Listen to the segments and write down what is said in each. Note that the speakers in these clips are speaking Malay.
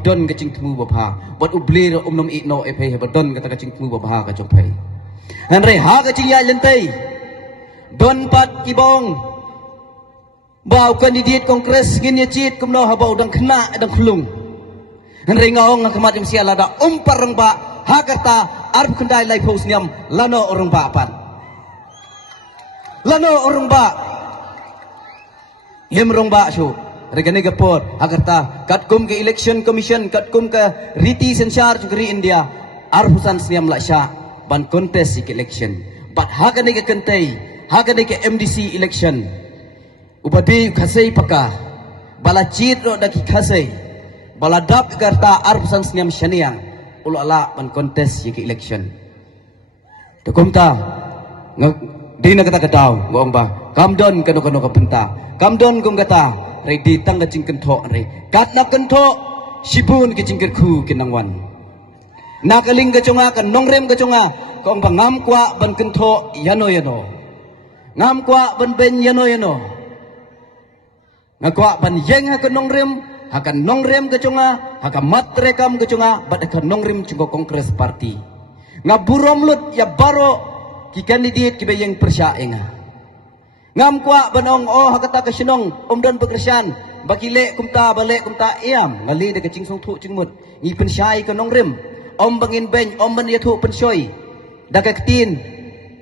Don kecing temu bapa, buat ublir nom ikno epe don kata kecing temu bapa ka jompai. Henry ha kecing ya lentai. Don pat kibong. Bau kandidat kongres ngin ya cit kumno habau dang kena dang khulung. Henry ngaong ngakamat im sia lada parang ba ha kata arb kendai lai pos niam lano orang ba pan. Lano orang ba. Yem rong ba syu. Regane gapor agarta katkum ke election commission katkum ke riti sensar jugri India arhusan sniam laksha ban contest ke election but hagane ke kentai hagane ke MDC election ubadi khasei paka bala chit ro daki khasei bala dap garta arhusan sniam shaniang ulala ban contest ke election to kumta dina kata katau ngom ba kamdon kano ka penta kamdon kum kata ready tangga cingken thok re kat na ken thok sibun ke cingker khu ke nangwan nakaling ke chonga kan nongrem ke chonga kong ba ngam kwa ban ken thok yano ngam kwa ban ben yano ngakwa ban yeng ha ke nongrem akan nongrem ke chonga akan matre kam ke chonga bat akan nongrem chungo kongres party ngaburom lut ya baro ki kandidat ki bayeng persya enga ngam kwa banong hakata ka sinong omdan pagresyan bakile kumta bale kumta iam ngali de kacing song thu chingmut ngi pensyai ka nongrim om bangin ben om ban yathu pensoi dakatin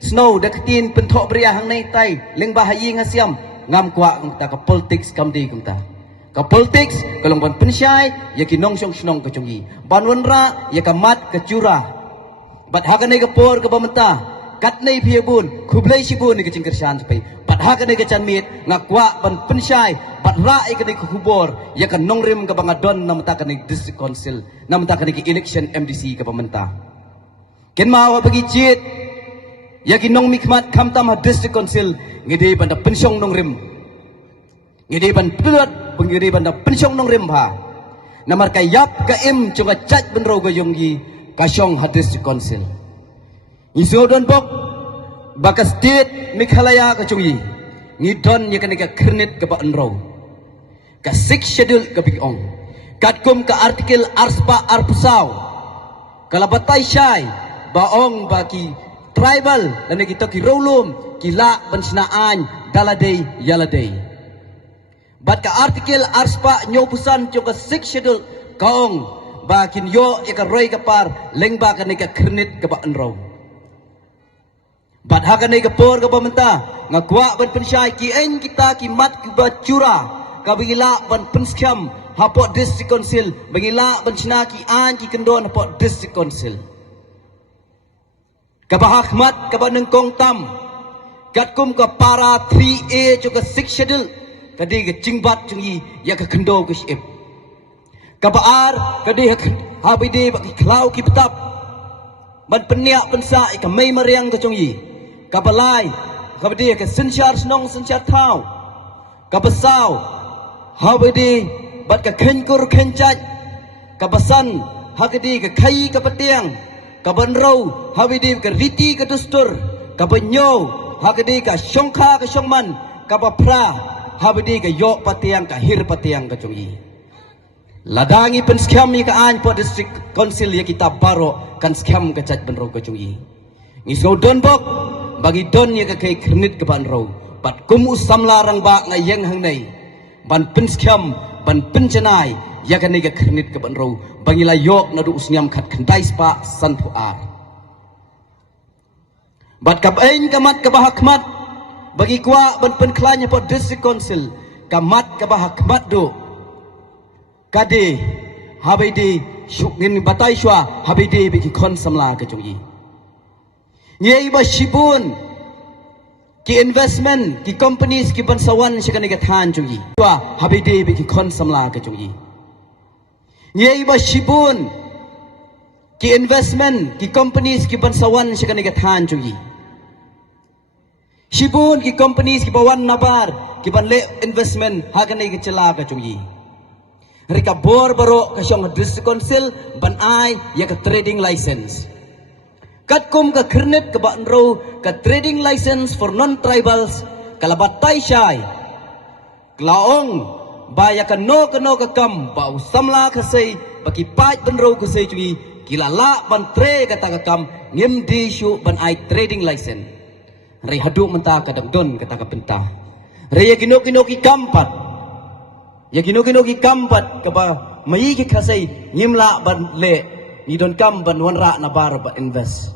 snow dakatin penthok bria hang nai tai leng bahayi ngasiam ngam kwa kumta ka politics kamdi kumta ka politics kalong ban pensyai ya ki nong song sinong ka chungi banwanra ya ka mat ka cura bat haganai ka por ka bamenta kat nei phiabun khublai sibun ni kacing kersan sapai pat ha kanai kacan mit ngakwa ban pensyai pat ra kanai khubor ya kan nongrim ka bangadon namta kanai district council namta kanai election MDC ka pamenta ken mawa bagi cit ya ki nong mikmat kamtam ha district council ngede banda pensyong nongrim ngede ban pelat pengiri banda pensyong nongrim ha namar kayap ka im chunga chat benro go yonggi kasyong ha district council isodon bok baka state Meghalaya ka chungi ngidon ya kanika kernit ka baanro ka 6 schedule ka bigong katkum ka artikel arspa arpusaw kalabatay syai baong baki tribal na kita ki rolum kila bansinaan daladay yaladay bat ka artikel arspa nyopusan ka 6 schedule kaong bakin yo ikaroy ka par lengba kanika kernit ka baanro bat haganai ka por ka pamenta ngakwa ban pensyai ki en kita ki mat ki bacura ka bingila ban penskam hapo district council bingila ban sina ki an ki kendon hapo district council ka bahakmat ka baneng kong tam katkum ka para 3A jo ka 6 schedule kadi ka jingbat jungi ya ka kendo ka ship ka baar kadi habide ba ki klau ki petap ban peniak pensa ka mai mariang ka jungi kabalai kabadi ke sensyar snong sensyar thau kabasau habadi bat ka khenkur khenchaj kabasan hagadi ke khai ka patiang kabanro habadi ke riti ka dustur kabanyo hagadi ka syongkha ka syongman kabapra habadi ke yok patiang ka hir patiang ka chungi ladangi pen scam ni ka an po district council ya kita baro kan scam ka chat benro ka chungi ngisgo don bok bagi don ya ka kay kernit ka banro pat kumu samlarang ba ngayeng hang nay ban penskam ban penchanai ya kan nega kernit ke banro bangila yok na du usnyam khat khandai spa santu ar bat kabain kamat kabahakmat bagi kwa ban penklanya pot district council kamat kabahakmat do kade habide shuknin batai shwa habide biki kon samla ka chungyi nyei ba shibun ki investment ki companies ki bansawan shikani ka than chungyi shwa habide biki kon samla ka chungyi nyei ba shibun ki investment ki companies ki bansawan shikani ka than chungyi shibun ki companies ki bawan nabar ki banle investment hagani ki chela ka chungyi rika bor baro ka syong district council ban ai ya ka trading license kat kum ka kernet ka ban ro ka trading license for non tribals kalabat tai shai klaong ba ya ka no ka kam ba usamla ka sei baki pai ban ro ka sei chungyi kilala ban tre ka ta ka kam ngim di shu ban ai trading license ray hadu menta kadang don kata kapenta ray gino ki kampat ya gino ki kampat kaba mai ki khasai nyimla ban le ni don kam ban wanra na bar ba invest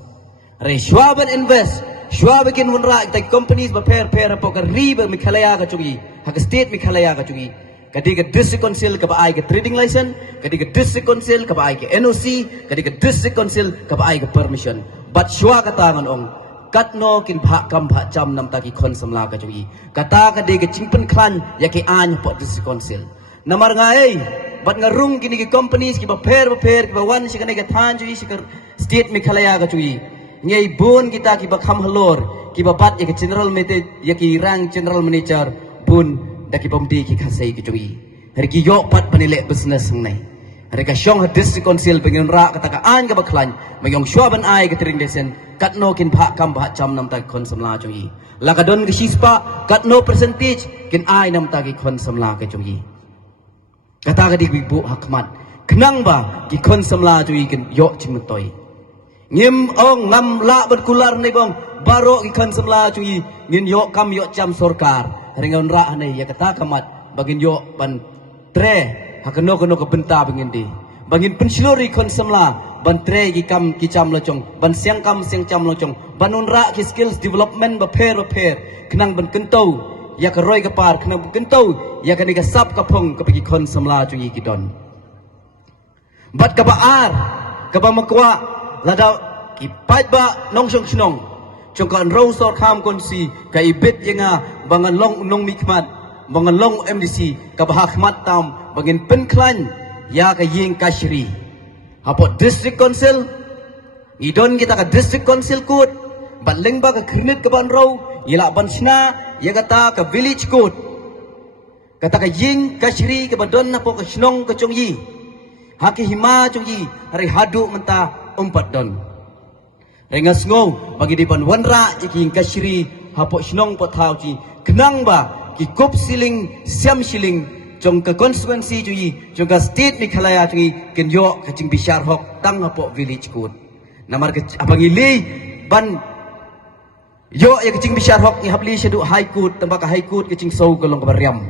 ray shwa ban invest shwa bikin wanra tai companies ba per po ka riba mi khalaya ka chugi ha state mi khalaya ka chugi kadi ka district council ka ba ai ka trading license kadi ka district council ka ba ai ka NOC kadi ka district council ka ba ai ka permission but shwa ka tangan ong kat no kin bha kam bha cham nam ta ki khon samla ka chugi kata ka de ke chingpen klan ya ke an pot district council namar ngai bat ngarung kini ki companies ki ba pher ki ba wan sikane ka than chugi sikar state mi khalaya ka chugi ngei bun kita ki ba kham halor ki ba bat ya ke general mete ya ki rang general manager bun da ki bomdi ki khasai ki chugi har ki yo pat panile business ngai Mereka syong district council pengen rak kata an ka baklan mayong syuaban ai ka tring desen kat no kin bha kam bha cham nam ta kon samla chungi la ka don ki shispa kat no percentage kin ai nam ta ki kon samla ka chungi kata ka di bu hakmat kenang ba ki kon samla chungi kin yo chimtoi ngim ong ngam la ban kular nei bong baro ki kon samla chungi ngin yo kam yo cham sorkar ringon ra nei ya kata kamat bagin yo ban tre hakano ka benta bangin di bangin pensilori kon samla ban tre ki kam ki cham locong ban siang kam siang cham locong banun ra ki skills development ba pher kenang ban kentau ya ka roi ka par kenang kentau ya ka ni ka sap ka phong ka pagi kon samla chungi ki don bat ka ba ar ka ba makwa lada ki pai ba nong song snong chong kan ro sor kham kon si ka ibet yenga bangan long nong mikmat bangan long MDC ka ba hakmat tam bangin penklan ya ka ying kashri hapo district council idon kita ka district council kut baling ba ka krinit ka ban row ila ban sna ya kata ka village kut kata ka ying kashri ka badon na po ka snong ka chongyi haki hima chongyi hari hadu menta umpat don rengas ngo bagi di ban wanra ying kashri hapo snong po thau ji kenang ba ki kop siling siam siling jong ka constituency chui jong ka state ni khalaya chui ken yo ka ching bishar hok tang hapo village kut namar ka abang ili ban yo ya ka ching bishar hok ni habli shedu high court tamba ka high court ka ching so ka long ka bariam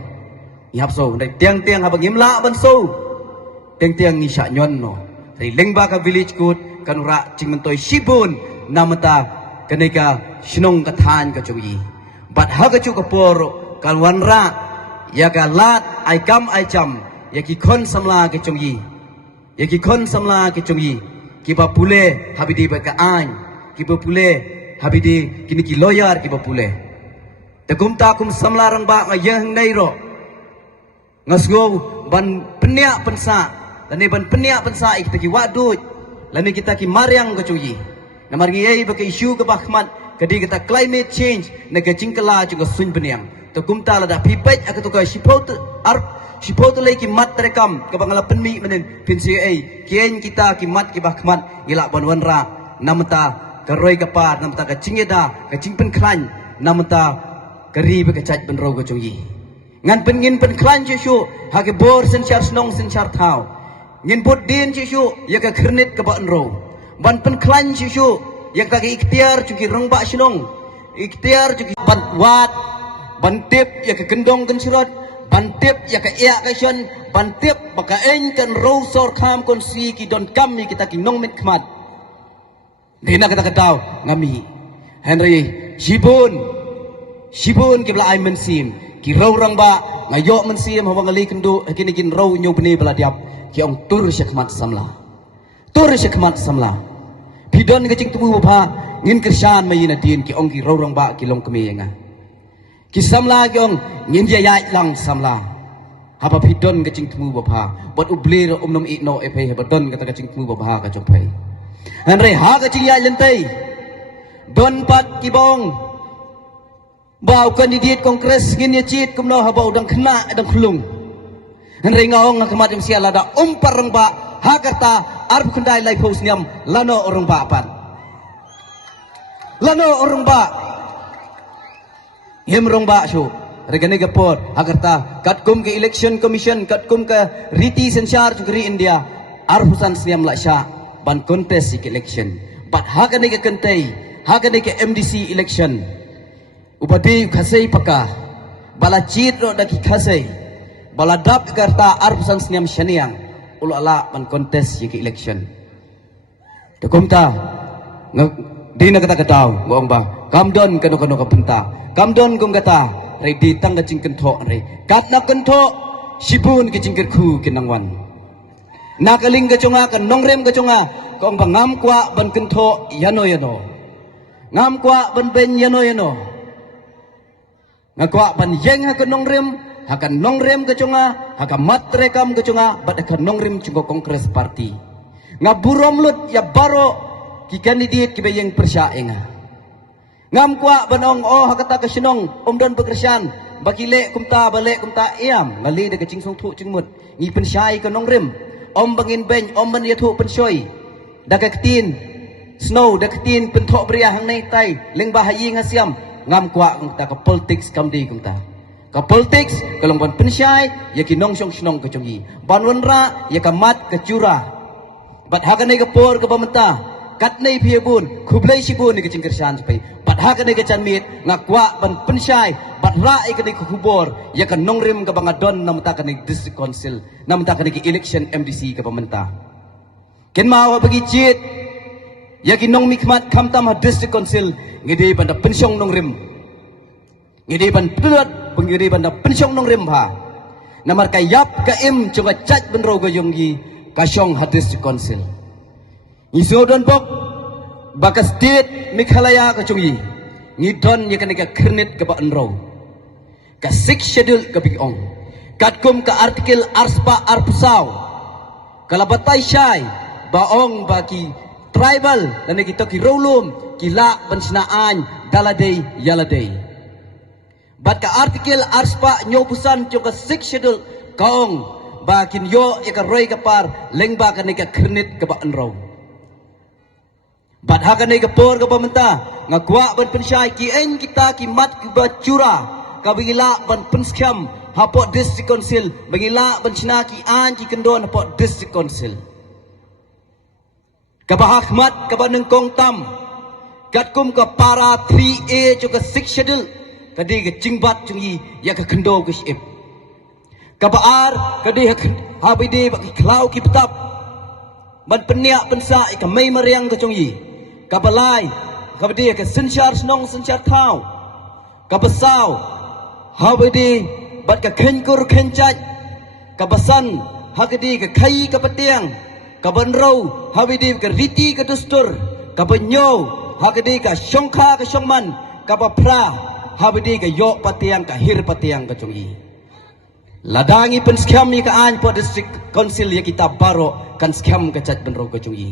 ni hap so dai tiang habang imla ban so tiang ni sha nyon no ri lengba ka village kut kan ra ching mentoi shibun namata kaneka shinong ka than ka chui bat ha ka chu ka por kan wan ra ya ka lat ai kam ai cham ya ki khon samla ke chungyi ya ki khon samla ke chungyi ki ba pule habidi ba ka an ki ba pule habidi kini ki lawyer ki ba pule ta kum samla rang ba nga yang nei ro ngasgo ban penya pensa tani ban penya pensa ik ki wadu lani kita ki maryang ke chungyi namar gi ei ba ke issue ke bahmat kadi kita climate change na ke cingkala juga sun benyang to kumta la da pipet ak to ka shipot lay ki mat rekam ka bangala penmi menen PNCA kien kita ki mat ki bahmat ila ban wanra namta ka roi ka par namta ka cingeda ka cingpen klan namta ka ri be ka chat ben ro ka chungyi ngan pen klan je shu ha ke bor sen char snong sen char thau ngin bot din je shu ya ka khirnit ka ban ro ban pen klan je shu ya ka ikhtiar chuki rong ba snong ikhtiar chuki ban wat bantip ya ke gendong gen surat bantip ya ka iya ka syon bantip baka en kan row sor kham kon si ki don kami kita ki nong mit khmat dina kita kataw ngami Henry Shibun ki bla ay mensim ki row rang ba ngayo mensim hawang ali kendu kini kin row nyo bni bala diap ki ong tur syakmat samla pidon ka cing tumu ba ngin krisyan mayina din ki ong ki row rang ba ki long kami nga ki samla ki ong ngin ya yai lang samla haba pidon ka cing tumu ba bot ublir umnom ino e pe badon ka cing tumu ba ka jong pe Henry ha ka cing ya lentai don pat ki bong bau kandidat kongres ngin ya cit kumno habau dang kena dang khulung Henry ngaong ngakamat yung siya lada umparang ba hakarta arb kundai lai pos niam lano orang ba apan lano orang ba hemrong ba syu regane gapot hakarta katkum ke election commission katkum ke riti sensar jugri India arbusan niam la sya ban contest ke election but hakane ke kentai hakane ke MDC election ubadi khasei paka bala chit ro daki khasei bala dap karta arbusan sniam shaniang ulala man contest yiki election dekumta dina kata kataw ngong ba kamdon kano ka penta kamdon kung kata ready tang ka cingken tho re kat na kentho sibun ki cingker khu kinangwan nakaling ka chunga kan nongrem ka chunga kong ba ngam kwa ban kentho yano ngam kwa ban ben yano ngakwa ban yeng hakan nongrem ke chunga haka matre kam ke chunga bat hakan nongrem chungo kongres party ngaburom lut ya baro ki kandidat ki bayeng persya enga ngam kwa banong hakata ka sinong omdon pegresyan bakile kumta bale kumta iam ngali de ke cingsong thu cingmut ngi pensyai ke nongrem om bangin ben om ban yathu pensoi dakatin snow dakatin penthok bria hang nei tai leng bahayi ngasiam ngam kwa ta ka politics kamdi kung ta ka politics kalong ban pensyai ya ki nong snong ka chongi ban wanra ya ka mat ka cura bat hakanai ka por ka pamenta kat nei phiebun khublai sibun ni ka cingkersan sapai bat hakanai ka chanmit ngakwa ban pensyai bat ra ai ka ka khubor ya ka nongrim ka bangadon namta ka ni district council namta ka ni election MDC ka pamenta ken mawa bagi chit ya ki nong mikmat kamtam ha district council ngide banda pensyong nongrim ngide ban pelut pengiri banda pensyong nongrim ha namar kayap ka im chunga chat benro go yonggi kasyong ha district council isodon bok bakas state Meghalaya ka chungi ngidon ya kanika kernit ka ba enro ka 6 schedule ka bigong katkum ka artikel arspa arpusaw kalabatay syai baong baki tribal dan kita ki rolum kila pensinaan daladay yaladay bat ka artikel arspa nyobusan juga 6 schedule kaong bakin yo ika roy kapar lengba ka ni ka kernit ka ba enro bat hakan ni ka por ka pamenta ngakwa ban pensyai ki en kita ki mat ki ba cura ka bingila ban penskam hapo district council bangila ban sinaki an ki kendon hapo district council kabahakmat kabaneng kong tam katkum ka para 3A juga 6 schedule kadi ka cingbat cungi ya ka kendo ka ship kabaar kadi habide baki klau ki petap ban penia pensa ka mai mariang ka cungi kabalai kabade ka sensyar snong sensyar thau kabasaw habide bat ka khenkur khenchat kabasan hakadi ka khai ka patiang kabanro habidi ka riti ka dustur kabanyo hakadi ka syongkha ka syongman kapapra habidi ka yo patiang ka hir patiang ka chungi ladangi pen scam ka an po district council ya kita baro kan scam ka chat benro ka chungi